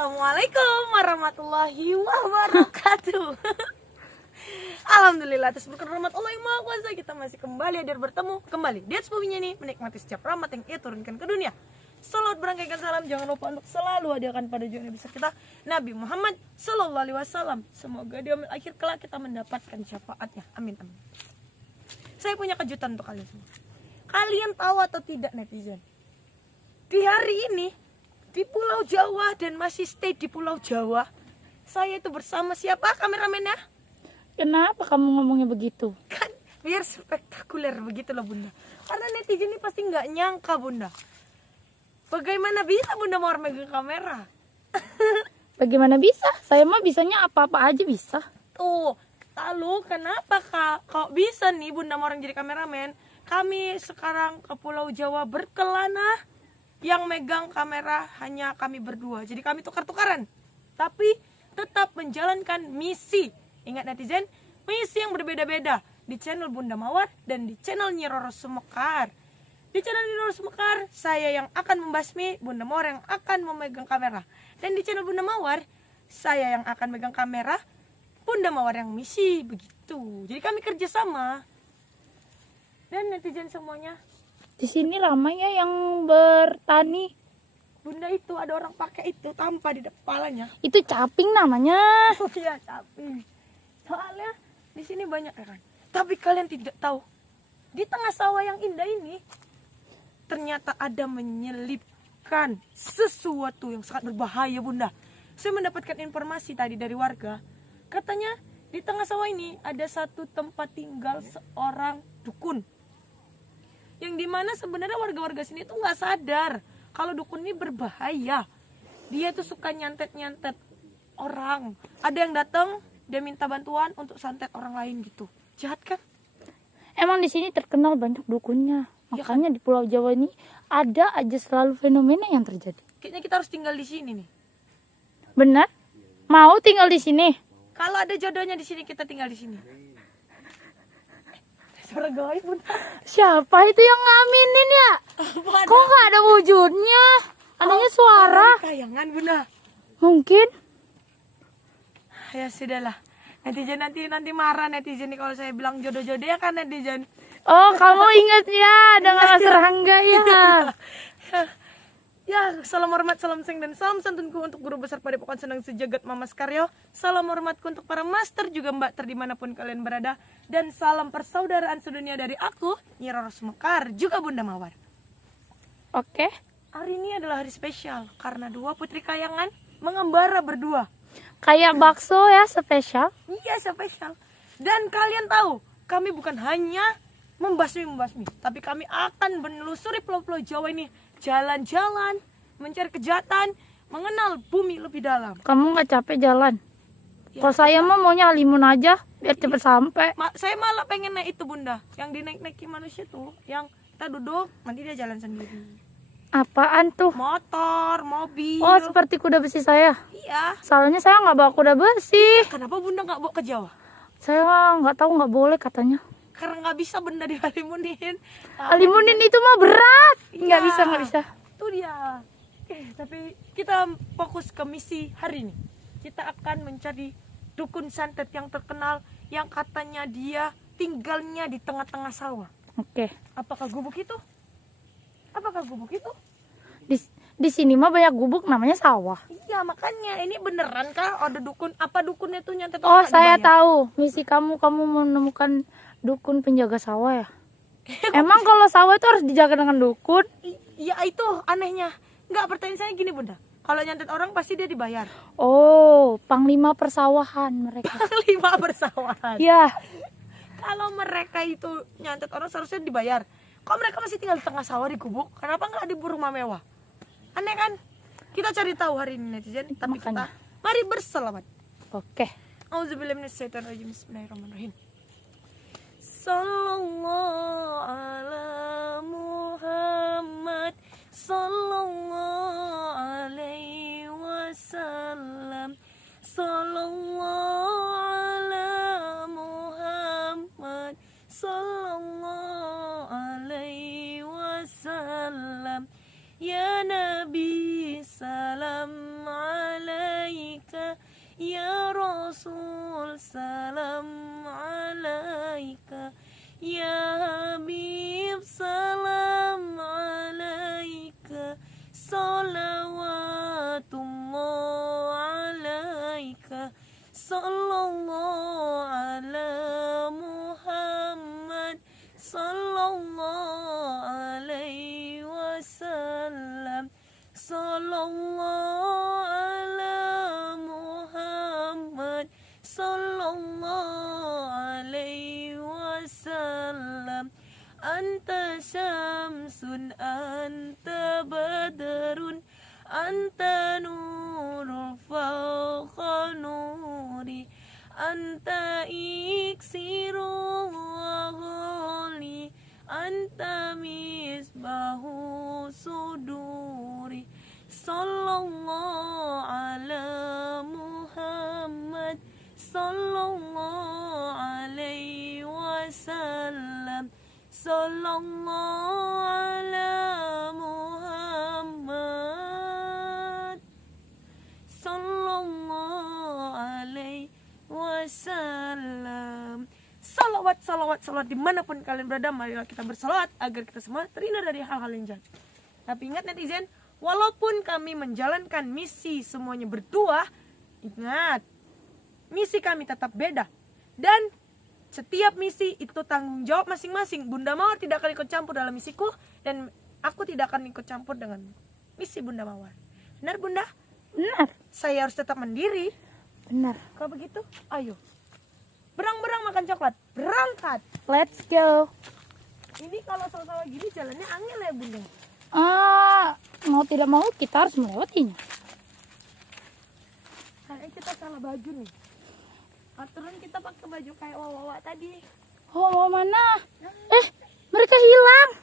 Assalamualaikum warahmatullahi wabarakatuh. Alhamdulillah atas berkat rahmat Allah yang Maha Kuasa, kita masih kembali hadir bertemu kembali di atas buminya nih, menikmati setiap rahmat yang Ia turunkan ke dunia. Salawat berangkaikan salam jangan lupa untuk selalu hadirkan pada junjungan Nabi besar kita Nabi Muhammad Sallallahu Alaihi Wasallam. Semoga di akhir kelak kita mendapatkan syafaatnya. Amin amin. Saya punya kejutan untuk kalian semua. Kalian tahu atau tidak netizen? Di hari ini di Pulau Jawa dan masih stay di Pulau Jawa, saya itu bersama siapa kameramennya? Kenapa kamu ngomongnya begitu? Kan biar spektakuler begitu loh Bunda. Karena netizen ini pasti nggak nyangka Bunda. Bagaimana bisa Bunda mau megang kamera? Bagaimana bisa? Saya mah bisanya apa-apa aja bisa. Tuh, lalu kenapa kok bisa nih Bunda mau orang jadi kameramen? Kami sekarang ke Pulau Jawa berkelana. Yang megang kamera hanya kami berdua. Jadi kami tukar-tukaran. Tapi tetap menjalankan misi. Ingat netizen, misi yang berbeda-beda. Di channel Bunda Mawar dan di channel Nyi Roro Sumekar. Di channel Nyi Roro Sumekar, saya yang akan membasmi, Bunda Mawar yang akan memegang kamera. Dan di channel Bunda Mawar, saya yang akan megang kamera, Bunda Mawar yang misi. Begitu. Jadi kami kerjasama. Dan netizen semuanya, Di sini ramai ya yang bertani. Bunda itu ada orang pakai itu tanpa di kepalanya. Itu caping namanya. Oh iya, tapi soalnya di sini banyak ikan. Tapi kalian tidak tahu, di tengah sawah yang indah ini ternyata ada menyelipkan sesuatu yang sangat berbahaya Bunda. Saya mendapatkan informasi tadi dari warga. Katanya di tengah sawah ini ada satu tempat tinggal seorang dukun. Yang dimana sebenarnya warga-warga sini tuh nggak sadar kalau dukun ini berbahaya. Dia tuh suka nyantet-nyantet orang. Ada yang datang, dia minta bantuan untuk santet orang lain gitu. Jahat kan? Emang di sini terkenal banyak dukunnya. Ya Makanya di Pulau Jawa ini ada aja selalu fenomena yang terjadi. Kayaknya kita harus tinggal di sini nih. Benar? Mau tinggal di sini? Kalau ada jodohnya di sini, kita tinggal di sini. Suara gaib Bunda. Siapa itu yang ngaminin ya? Kok nggak ada wujudnya? Adanya suara. Kayangan Bunda. Mungkin. Ya sudahlah. Netizen nanti marah netizen nih kalau saya bilang jodoh-jodoh ya kan netizen. Oh, kamu ingat ya dengan serangga ya? Ya, salam hormat, salam seng dan salam santunku untuk guru besar Padepokan Senang Sejagat Mama Karyo. Salam hormatku untuk para master juga mbak dimanapun kalian berada. Dan salam persaudaraan sedunia dari aku, Nyi Roro Sumekar, juga Bunda Mawar. Oke. Hari ini adalah hari spesial karena dua putri kayangan mengembara berdua. Kayak bakso ya, spesial. Iya, spesial. Dan kalian tahu, kami bukan hanya membasmi, tapi kami akan menelusuri pulau-pulau Jawa ini, jalan-jalan, mencari kejahatan, mengenal bumi lebih dalam. Kamu nggak capek jalan? Ya, Kalau saya mah maunya halimun aja, biar cepet sampai. Saya malah pengen naik itu Bunda, yang dinaik-naiki manusia tuh, yang kita duduk, nanti dia jalan sendiri. Apaan tuh? Motor, mobil. Oh, seperti kuda besi saya. Iya. Soalnya saya nggak bawa kuda besi. Kenapa Bunda nggak bawa ke Jawa? Saya nggak tahu, nggak boleh katanya. Karena nggak bisa Bunda dihalimunin. Halimunin itu mah berat. Iya. Nggak bisa. Itu dia. Tapi kita fokus ke misi hari ini. Kita akan mencari dukun santet yang terkenal, yang katanya dia tinggalnya di tengah-tengah sawah. Oke. Apakah gubuk itu? Di sini mah banyak gubuk namanya sawah. Iya, makanya ini beneran kah ada dukun? Apa dukunnya tuh nyantet Oh, orang saya dibayar? tahu. Misi kamu menemukan dukun penjaga sawah ya. Emang kalau sawah itu harus dijaga dengan dukun? Iya, itu anehnya. Enggak, pertanyaan saya gini Bunda. Kalau nyantet orang pasti dia dibayar. Oh, panglima persawahan mereka. Lima bersawahan. Ya, Kalau mereka itu nyantet orang seharusnya dibayar. Kok mereka masih tinggal di tengah sawah di gubuk? Kenapa nggak di rumah mewah? Aneh kan? Kita cari tahu hari ini netizen. Tapi Makanya. kita mari berselamat. oke. Auzubillahi minasyaitonirrajim. Bismillahirrahmanirrahim. Sallallahu ala Muhammad, sallallahu alaihi wasallam, sallallahu ala Muhammad, sallallahu alaihi wasallam. Ya Nabi salam ala Ya Rasul salam alaika, Ya Habib salam alaika, salawatullah alaika, sallallahu ala Muhammad, sallallahu alaihi wasallam, sallallahu ala Muhammad, sallallahu alaihi wasallam. Anta syamsun, anta badrun, anta nurul fawqa nuri, anta iksiru ghali, anta misbahu suduri, sallallahu ala Muhammad, sallallahu alaihi wasallam, sallallahu ala Muhammad, sallallahu alaihi wasallam. Salawat, salawat, salawat dimanapun kalian berada. Marilah kita bersalawat agar kita semua terhindar dari hal-hal yang jahat. Tapi ingat netizen, walaupun kami menjalankan misi semuanya berdua, ingat, misi kami tetap beda. Dan setiap misi itu tanggung jawab masing-masing. Bunda Mawar tidak akan ikut campur dalam misiku, dan aku tidak akan ikut campur dengan misi Bunda Mawar. Benar Bunda? Benar. Saya harus tetap mandiri. Benar. Kalau begitu, ayo. Berang-berang makan coklat. Berangkat. Let's go. Ini kalau sama-sama gini jalannya angin ya Bunda. Mau tidak mau kita harus melewatinya. Kayaknya kita salah baju nih. Aturan kita pakai baju kayak wawa tadi. Oh, mau mana? Mereka hilang.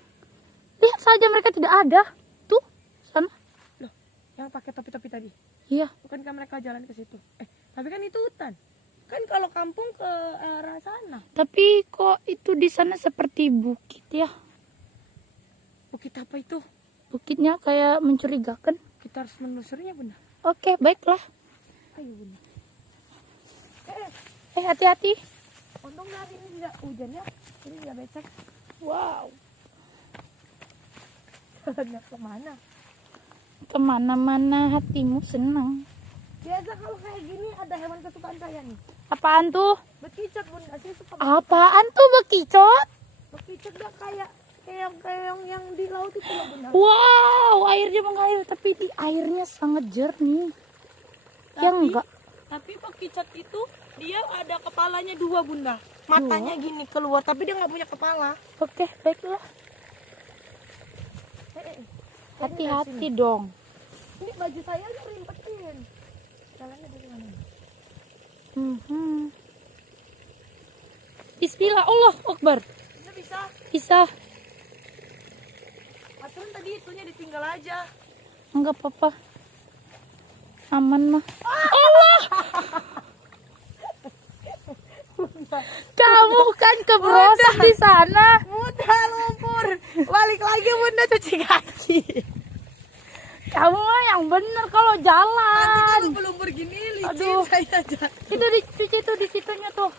Lihat saja mereka tidak ada. Tuh, sana. Loh, yang pakai topi-topi tadi. Iya. Bukankah mereka jalan ke situ? Tapi kan itu hutan. Kan kalau kampung ke arah sana. Tapi kok itu di sana seperti bukit ya? Bukit apa itu? Bukitnya kayak mencurigakan. Kita harus menelusurinya Bunda. Oke, baiklah. Ayo Bunda. Hati-hati. Untung hari ini tidak hujan ya. Ini tidak becek. Wow. Jalannya kemana? Kemana-mana hatimu senang. Biasa kalau kayak gini ada hewan kesukaan saya nih. Apaan tuh? Bekicot Bunda. Saya suka Apaan tuh bekicot? bekicot. Dia kayak yang di laut itu loh Bunda. Wow, airnya mengalir, tapi di airnya sangat jernih. Ya enggak? Tapi bekicot itu dia ada kepalanya dua Bunda. Matanya gini keluar, tapi dia nggak punya kepala. Oke, baiklah. Hati-hati dong. Ini baju saya udah rimpetin. Jalannya dari mana? Bismillah, Allah Akbar. Ini bisa. Bisa. Aturan tadi itunya ditinggal aja. Enggak apa-apa. Aman mah. Allah. Kamu kan kebrosok di sana. Bunda lumpur. Balik lagi Bunda cuci kaki. Kamu mah yang bener kalau Nanti jalan. kalau pelumpur gini licin Aduh. saya jatuh. Itu dicuci tuh di situnya tuh.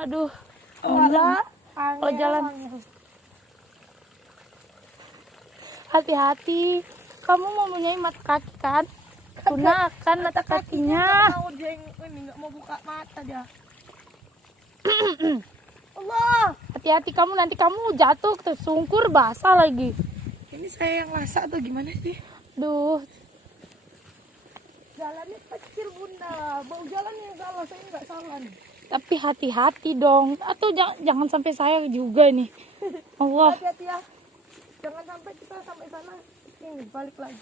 Aduh. Walah, Kalau jalan. Hati-hati. Kamu mempunyai mata kaki kan? Gunakan mata kakinya. Mau dia ini nggak mau buka mata dia. Allah. Hati-hati kamu, nanti kamu jatuh tersungkur basah lagi. Ini saya yang masak atau gimana sih? Duh. Jalannya kecil Bunda. Bau jalan yang salah, saya nggak salah nih. Tapi hati-hati dong. Atau jangan sampai saya juga nih. Allah. Hati-hati ya. Jangan sampai kita sampai sana. Ini balik lagi.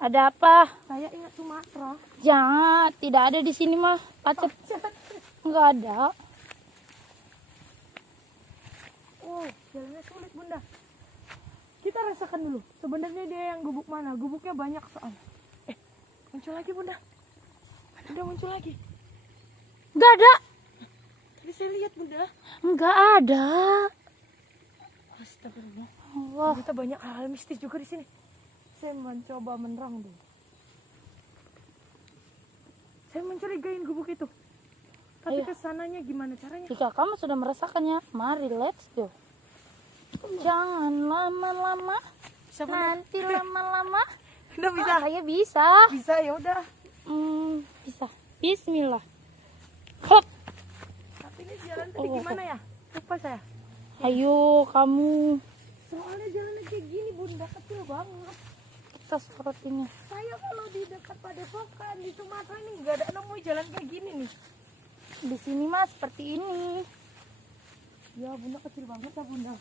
Ada apa? Saya ingat Sumatera. Jangan, tidak ada di sini mah. Pacet. Enggak ada. Oh, jalannya sulit Bunda. Kita rasakan dulu. Sebenarnya dia yang gubuk mana? Gubuknya banyak soal. Muncul lagi Bunda. Udah muncul lagi. Enggak ada. Tadi saya lihat Bunda. Enggak ada. Astagfirullah. Allah. Ternyata banyak hal mistis juga di sini. Saya mencoba menerang dulu. Saya mencurigain gubuk itu. Tapi Ayo. kesananya gimana caranya? Jika kamu sudah merasakannya, mari let's go. Jangan lama-lama, Bisa Bunda? nanti lama-lama. Udah bisa. Saya bisa. Bisa ya udah. Bisa. Bismillah. Hop. Tapi ini jalan tadi gimana ya? Lupa saya. Ayo kamu. Soalnya jalannya kayak gini Bunda, kecil banget. Kita sepertinya. Saya kalau di dekat Padepokan di Sumatera ini nggak ada nemu jalan kayak gini nih. Di sini mah seperti ini. Ya Bunda, kecil banget ya Bunda.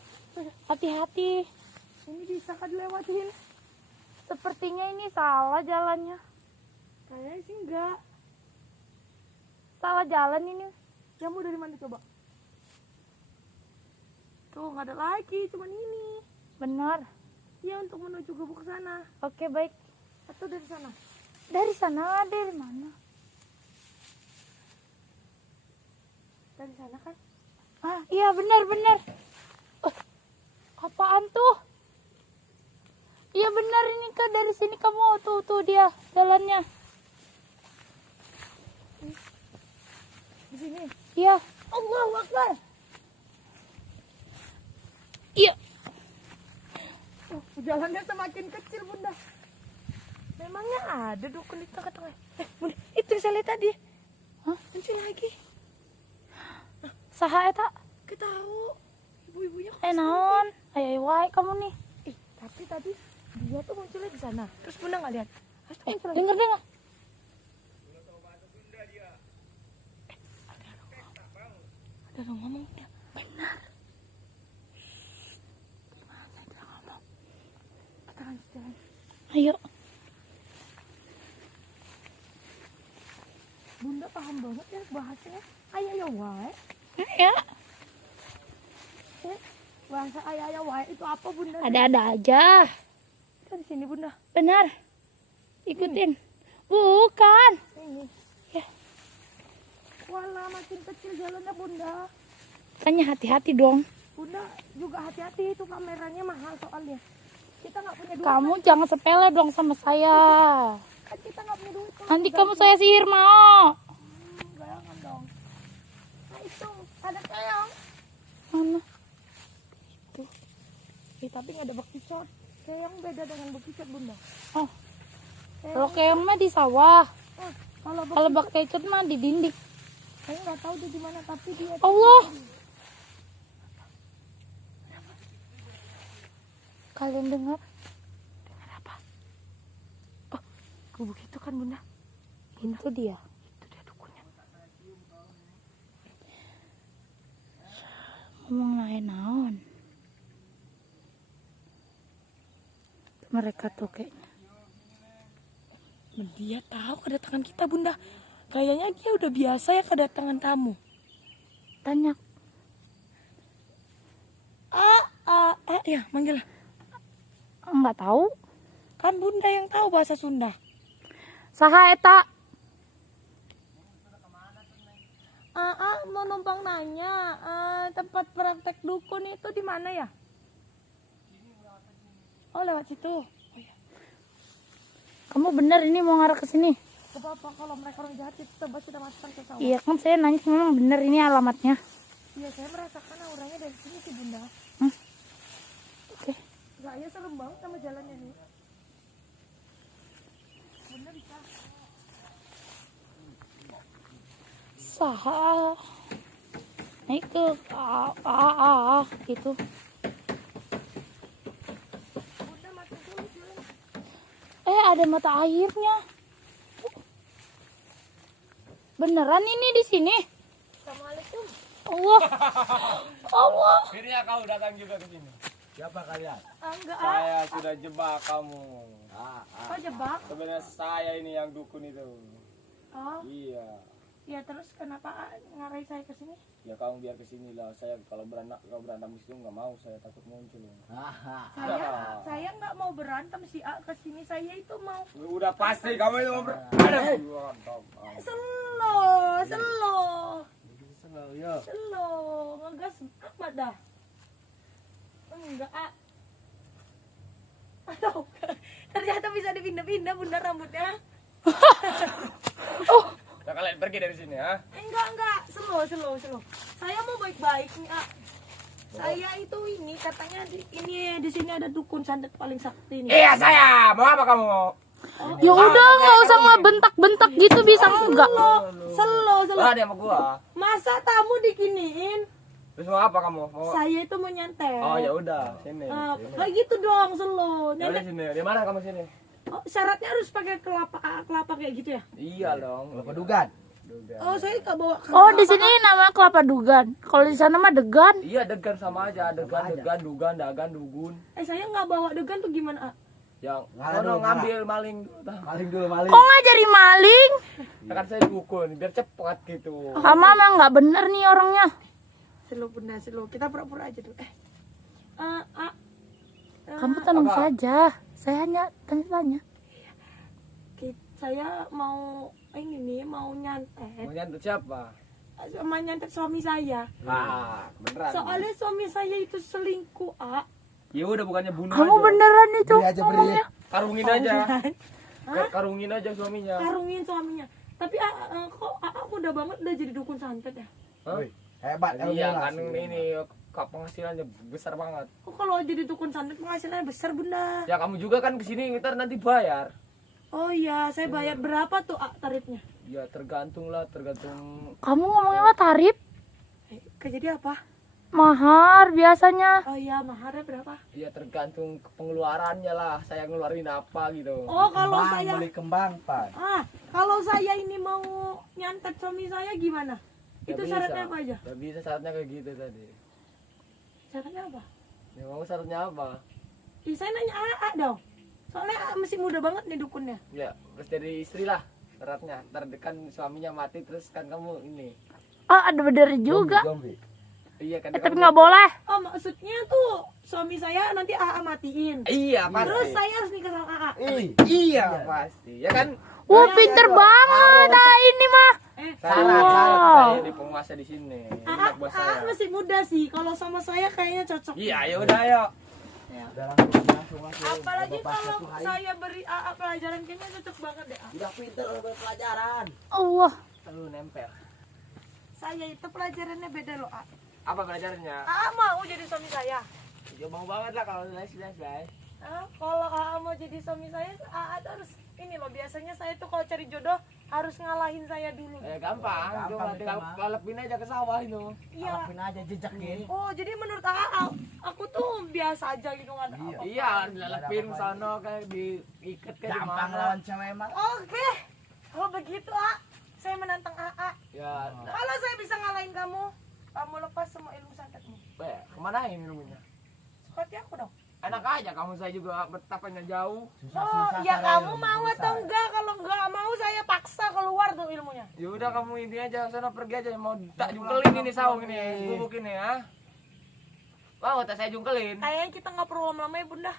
Hati-hati. Ini bisa kan dilewatin? Sepertinya ini salah jalannya. Kayaknya sih enggak. Salah jalan ini. Kamu dari mana coba? Tuh nggak ada lagi, cuman ini. Benar. Ya untuk menuju gubuk sana. Oke baik. Atau dari sana? Dari sana, dari mana? Dari sana kan? Ah, iya benar-benar. Apaan tuh? Iya benar ini Kak, dari sini kamu tuh dia jalannya. Di sini. Iya. Allahu Akbar. Iya. Jalannya semakin kecil Bunda. Memangnya ada dukun di tengah-tengah? Bunda, itu saya lihat tadi. Hah? Muncul lagi. Saha eta? Ketahu. Ibu-ibunya kok Naon? Ayo wae kamu nih. tapi tadi dia tuh munculnya di sana. Terus Bunda nggak lihat? Terus muncul lagi. Dengar. Ada orang ngomong dia. Benar. Gimana dia ngomong? Kita lanjut jalan. Ayo. Bunda paham banget ya bahasanya. Ayah wae. Ya, Bahasa ayah wae itu apa Bunda? ada-ada aja. Kita di sini Bunda. Benar. Ikutin. Bukan. Ini. Ya. Wala makin kecil jalannya Bunda. Tanya hati-hati dong. Bunda juga hati-hati, itu kameranya mahal soalnya. Kita nggak punya duit. Kamu jangan sepele dong sama saya. Kan kita nggak punya duit. Nanti kamu saya sihir mau. Jangan dong. Nah itu ada keong. Mana? Tapi nggak ada bekicot. Keong beda dengan bekicot Bunda. Oh, Keong, kalau keong mah di sawah. kalau Kalau bak kecot mah di dinding. saya nggak tahu dia di mana, tapi dia. Allah. Kalian dengar? Dengar apa? Oh, gubuk itu kan Bunda. Itu dia. Itu dia dukunnya. Ngomong lain naon. Mereka tuh kayaknya. Dia tahu kedatangan kita Bunda. Kayaknya dia udah biasa ya kedatangan tamu. Tanya. Ya manggil. Enggak tahu. Kan Bunda yang tahu bahasa Sunda. Saha eta? Mau numpang nanya, tempat praktek dukun itu di mana ya? Oh lewat situ. Oh, ya. Kamu bener ini mau ngarah ke sini? Apa kalau mereka orang jahat itu coba sudah masukkan ke sawah. Iya kan saya nanya memang bener ini alamatnya. Iya saya merasakan auranya dari sini sih Bunda. Oke. Saya serem banget sama jalannya nih. Bunda bisa. Saha? Naik ke gitu. Bunda makin sulit jalan. Ada mata airnya. Beneran ini di sini? Assalamualaikum. Allah. Allah. Akhirnya kau datang juga ke sini. Siapa kalian? Enggak Saya sudah jebak kamu. Kok jebak? Sebenarnya saya ini yang dukun itu. Oh, Iya. ya terus kenapa ngarai saya ke sini? Ya kamu biar ke sini lah. Saya kalau kau berantem di situ nggak mau. Saya takut muncul. Saya nggak mau berantem si A ke sini. Saya itu mau Udah pasti kamu itu mau berantem. slow, ngegas amat dah. Enggak, Aduh, ternyata bisa dipindah-pindah Bunda rambutnya. Nah, kalian pergi dari sini ya. Enggak, slow. Saya mau baik-baik nih, ah. Saya itu ini katanya di sini ada dukun santet paling sakti nih. Iya saya, mau apa kamu? Ya udah nggak usah ngebentak-bentak gitu bisa enggak? Slow. Ah, dia sama gua. Masa tamu dikiniin? Terus mau apa kamu? Mau? Saya itu mau nyantet. Oh ya udah, sini. Kayak gitu dong, slow. Ya udah Nyantet. sini. Di mana kamu sini? Oh, syaratnya harus pakai kelapa kayak gitu ya? Iya dong. Kelapa dugan. Oh, saya nggak bawa. Oh di sini nama kelapa dugan. Kalau di sana mah degan. Iya, degan sama aja. Degan, dugan, dagan, dugun. Saya nggak bawa degan tuh gimana? Ah? Yang Ngalah sono dulu, ngambil maling. Maling dulu maling. Kok ngajari maling? Ya kan saya dukun, biar cepat gitu. Kamu emang nggak bener nih orangnya. Slow. Kita pura-pura aja dulu. Kamu tenang Apa? saja. Saya hanya tanya-tanya. Saya mau ini nih mau nyantet Mau nyantet siapa? sama nyantet suami saya. Ah, beneran. Soalnya suami saya itu selingkuh, ah. Ya udah bukannya bunuh Kamu aja. beneran itu Beri aja, beri. ngomongnya. Karungin aja. Hah? Karungin aja suaminya. Karungin suaminya. Tapi kok mudah banget udah jadi dukun santet ya? Hah? Wih, hebat Iya ilmu kan lah. ini penghasilannya besar banget. Kok kalau jadi dukun santet penghasilannya besar, Bunda? Ya kamu juga kan kesini ntar nanti bayar. Oh iya, saya bayar berapa tuh tarifnya? Ya tergantung. Kamu ngomongnya mah tarif Jadi apa? mahar biasanya. Oh iya, maharnya berapa? Ya tergantung pengeluarannya lah. Saya ngeluarin apa gitu. Oh, kalau Kembang, saya beli kembang, Pak. kalau saya ini mau nyantet suami saya gimana? Ya Itu bisa. syaratnya apa aja? Ya bisa syaratnya kayak gitu tadi. Syaratnya apa? Ya mau syaratnya apa? Saya nanya AA dong. Soalnya AA masih muda banget nih dukunnya. Ya terus jadi istri lah syaratnya. Ntar kan suaminya mati terus kan kamu ini. Ah ada bener juga. Zombie. Iya kan. Tapi nggak boleh. Oh, maksudnya tuh suami saya nanti AA matiin. Iya pasti. Terus saya harus nikah sama AA. Iya pasti. Ya kan. Wah pinter banget. Ah ini mah. Syarat Wow. saya di penguasa di sini. AA, Enak buat AA saya. masih muda sih. Kalau sama saya kayaknya cocok. Iya ya udah ayo. Udah langsung. Apalagi Bapak kalau satu hari. saya beri AA pelajaran kayaknya cocok banget deh. AA. Udah pinter udah berpelajaran. Allah. Selalu nempel. Saya itu pelajarannya beda loh, AA. Apa pelajarannya? AA mau jadi suami saya. Ya mau banget lah kalau les guys. Kalau AA mau jadi suami saya, AA tuh harus ini loh. Biasanya saya tuh kalau cari jodoh harus ngalahin saya dulu. Gampang. Gampang Coba itu mah. lalepin aja ke sawah itu. Iya. Alapin aja jejak gitu. Oh, jadi menurut AA, aku tuh biasa aja gitu nggak ada apa-apa. Iya, dilalepin sono kayak diikat kayak di Gampang mana. lawan cewek emang. Oke, kalau begitu saya menantang AA. Ya, Kalau saya bisa ngalahin kamu, kamu lepas semua ilmu santetmu. kemana ini ilmunya? Seperti aku dong. Enak aja kamu saya juga betapanya jauh. Oh, ya kamu mau atau enggak? Kalau enggak mau saya paksa keluar tuh ilmunya. Ya udah kamu ini aja sana pergi aja mau tak jungkelin ini saung ini bubuk ini ya. Mau tak saya jungkelin? Kayaknya kita nggak perlu lama-lama ya, Bunda.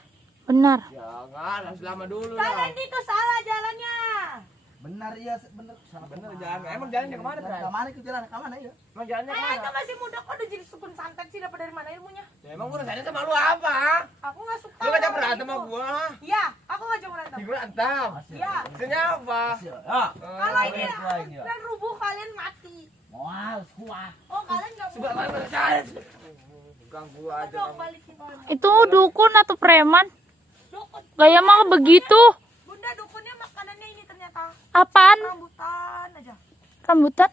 Benar. Ya enggak harus lama dulu Kalian lah. itu salah jalannya. Benar iya bener. Salah Bener jalan. Emang jalannya kemana, Bray? Kemana itu jalan? Kemana ya? Emang jalannya Kayaknya kemana? masih muda kok udah jadi sukun santet sih, dapat dari mana ilmunya? Ya emang urusannya sama lu apa? Aku nggak suka. Lu ngajak orang berantem gitu. sama gua. Iya, aku ngajak berantem. Di berantem. Iya. Maksudnya apa? Ah, Kalau ini ya. dan rubuh kalian mati. Moal kuat. Oh, kalian nggak Sebelah mau. mana saya? Ganggu aja Dong, kamu. balikin orang. Itu dukun atau preman? Dukun. Gaya mah begitu. Bunda, dukunnya makanannya ini ternyata Apaan? rambutan aja. Rambutan?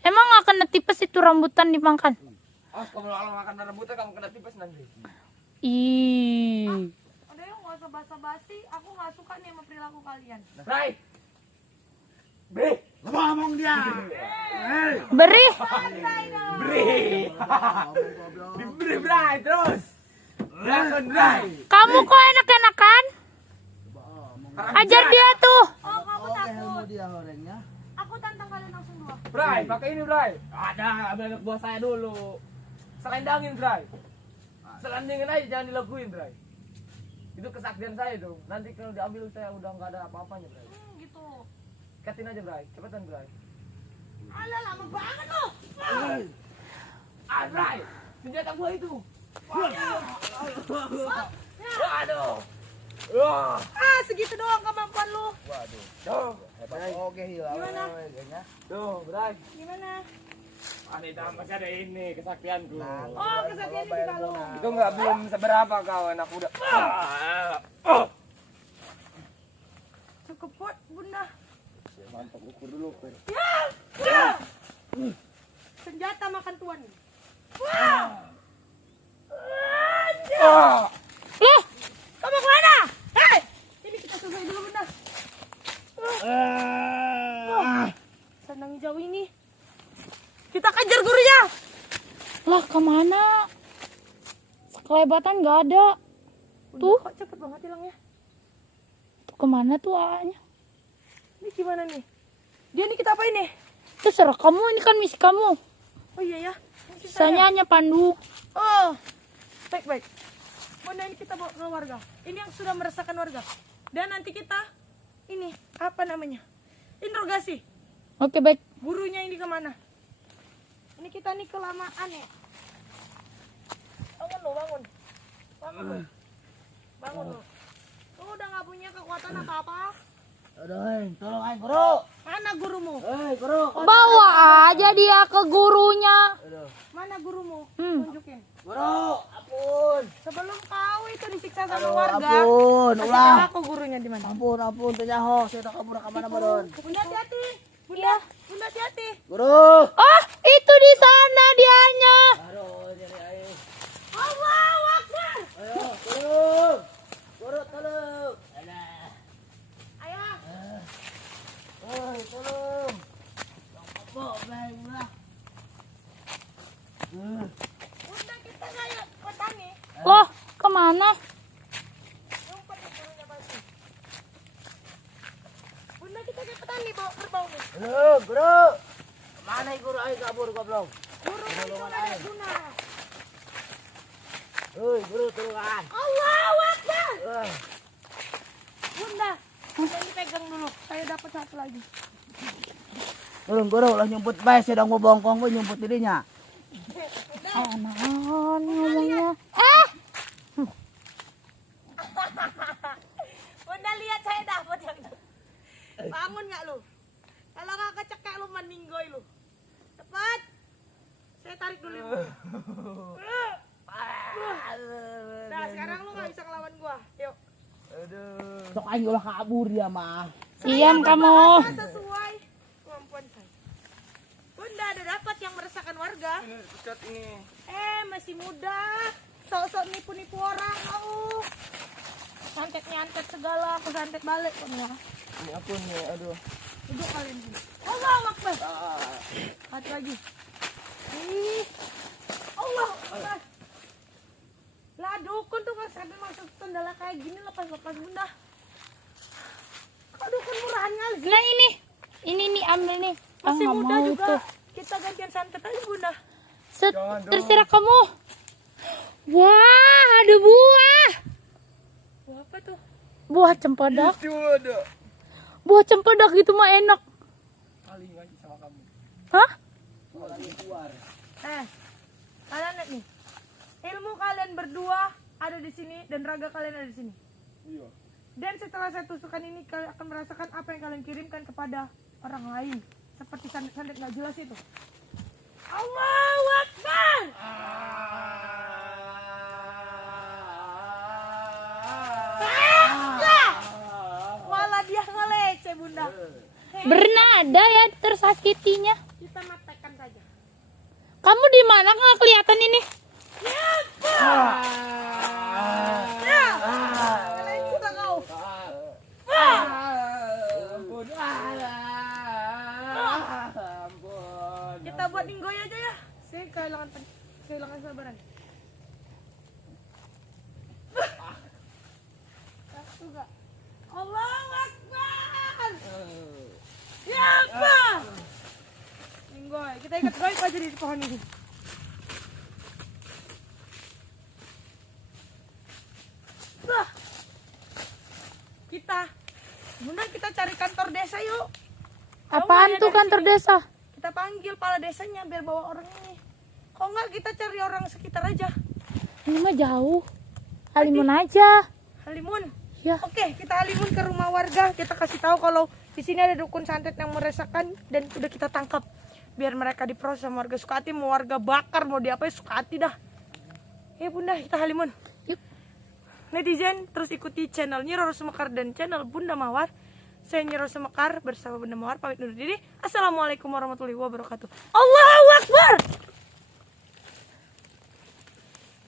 Emang nggak kena tipes itu rambutan dimakan? Awas kamu kalau makan rambutan kamu kena tipes nanti. Ih. Udah yuk, nggak usah basa-basi. Aku nggak suka nih sama perilaku kalian. Bray. Bray. Ngomong dia. Beri. Santai dong. Diberi Bray terus. Lakukan Bray. Kamu kok enak-enakan? Ajar dia tuh. Oh, kamu Oke, takut. ilmu dia orangnya. Aku tantang kalian langsung dua. Bray, pakai ini Bray. Ada, ambil anak buah saya dulu. Selendangin Bray. Selendangin aja jangan dilakuin Bray. Itu kesaktian saya tuh. Nanti kalau diambil saya udah nggak ada apa-apanya Bray. Gitu. Ikatin aja Bray, cepetan Bray. Alah, lama banget loh. Ah Bray, senjata gua itu. Waduh. Ah, segitu doang kemampuan lu. Waduh. Tuh, Hebat oke ya. Gimana? Kayaknya. tuh, Bray. Gimana? Anita masih ada ini kesaktianku. Oh, kesaktian ini kalau. Itu nggak belum seberapa kawan, aku udah. Cukup pot, Bunda. Mantap, ukur dulu. Ya. Senjata makan tuan. Wah. Loh, Kamu kemana? Hei, ini kita selesai dulu, Bunda. Senang jauh ini. Kita kejar gurunya. lah kemana? Kelebatan nggak ada. Tuh. Kok cepet banget hilangnya? Tuh kemana tuh A-nya? Ini gimana nih? Dia nih kita apa ini? Terserah kamu, ini kan misi kamu. Oh iya ya. Misi Sisanya hanya pandu. Oh, baik. Bunda, ini kita bawa ke warga. Ini yang sudah meresahkan warga. Dan nanti kita ini apa namanya? Interogasi. Oke baik. Gurunya ini kemana? Ini kita nih kelamaan ya. Bangun lo, bangun. Bangun lo. Lu udah nggak punya kekuatan apa-apa? Aduh, tolong aing guru. Mana gurumu? Guru. Bawa aja dia ke gurunya. Aduh. Mana gurumu? Hmm. Tunjukin. Guru, ampun. Sebelum kau itu disiksa sama Aduh, warga. ampun, Kasih ulah. tahu aku gurunya di mana. Ampun, tenyaho. Saya tak kabur ke mana, Baron. Bunda hati-hati. Bunda, Bunda hati-hati. Guru. Ah, itu di sana dianya. Aduh, jadi aing. Allahu Akbar. Ayo, tolong. Guru, tolong. Alah. Ayo. Tolong. Apa, baik ulah. Bunda kita kayak petani. Loh, kemana? Ngumpet di gurunya pasti. Bunda kita kayak petani bawa kerbau nih. Halo, guru. Mana guru aing kabur goblok? Guru itu nggak ada guna. Hei, guru tolongan. Allahu Akbar. Ah. Bunda, Bunda ini pegang dulu. Saya dapat satu lagi. Tolong guru, lah nyumput bae sedang mau bongkong gue nyumput dirinya. Anak ngomongnya. Bunda lihat saya dapat yang itu. Bangun nggak lu? Kalau nggak kecekek lu meninggoy lu. Cepat. Saya tarik dulu. Nah sekarang lu nggak bisa ngelawan gua. Yuk. Sok aing ulah kabur dia mah. Diam kamu. Berbahasa sesuai kemampuan saya. Bunda ada dapat yang meresahkan warga. Ini pecat ini. Masih muda. Sok-sok nipu-nipu orang kau. Santet-nyantet segala. Aku santet balik kamu ya. Ini aku nih, aduh. Duduk kalian dulu. Allahu Akbar. Satu lagi. Ih. Allah Akbar. Lah dukun tuh kan sampai masuk sendala kayak gini lepas-lepas Bunda. Kok dukun murahan kali sih? Nah ini nih ambil nih. Ah, Masih nggak muda mau juga. tuh. Kita gantian santet aja Bunda. Set, Jangan dong. terserah kamu. Wah, ada buah. Wah, apa tuh? Buah cempedak. Itu ada. Buah cempedak gitu mah enak. Paling aja sama kamu. Hah? Kalian lihat nih. Ilmu kalian berdua ada di sini dan raga kalian ada di sini. Iya. Dan setelah saya tusukkan ini kalian akan merasakan apa yang kalian kirimkan kepada orang lain. Seperti sandet-sandet nggak jelas itu. Allahu Akbar. Walah dia ngelece Bunda. Bernada ya tersakitinya. Kita matikan saja. Kamu di mana nggak kelihatan ini? Ya. Kalian juga kau. Ampun. Ampun. Kita buat ninggoy aja ya. Saya kehilangan sabaran. Satu gak? Allahu Akbar. Ya apa? Ninggoy. Kita ikat goib aja di pohon ini. Bah. Bunda kita cari kantor desa yuk. Apaan tuh kantor desa? Kita panggil kepala desanya biar bawa orang ini. Kalau enggak kita cari orang sekitar aja. Ini mah jauh. Halimun aja. Halimun. Ya. Oke, kita halimun ke rumah warga. Kita kasih tahu kalau di sini ada dukun santet yang meresahkan dan udah kita tangkap. Biar mereka diproses sama warga Sukati, mau warga bakar, mau diapain Sukati dah. Ya bunda, kita halimun. Yuk. Netizen, terus ikuti channelnya Roro Sumekar dan channel Bunda Mawar. Saya Nyi Roro Sumekar bersama Bunda Mawar pamit undur diri. Assalamualaikum warahmatullahi wabarakatuh. Allahu Akbar.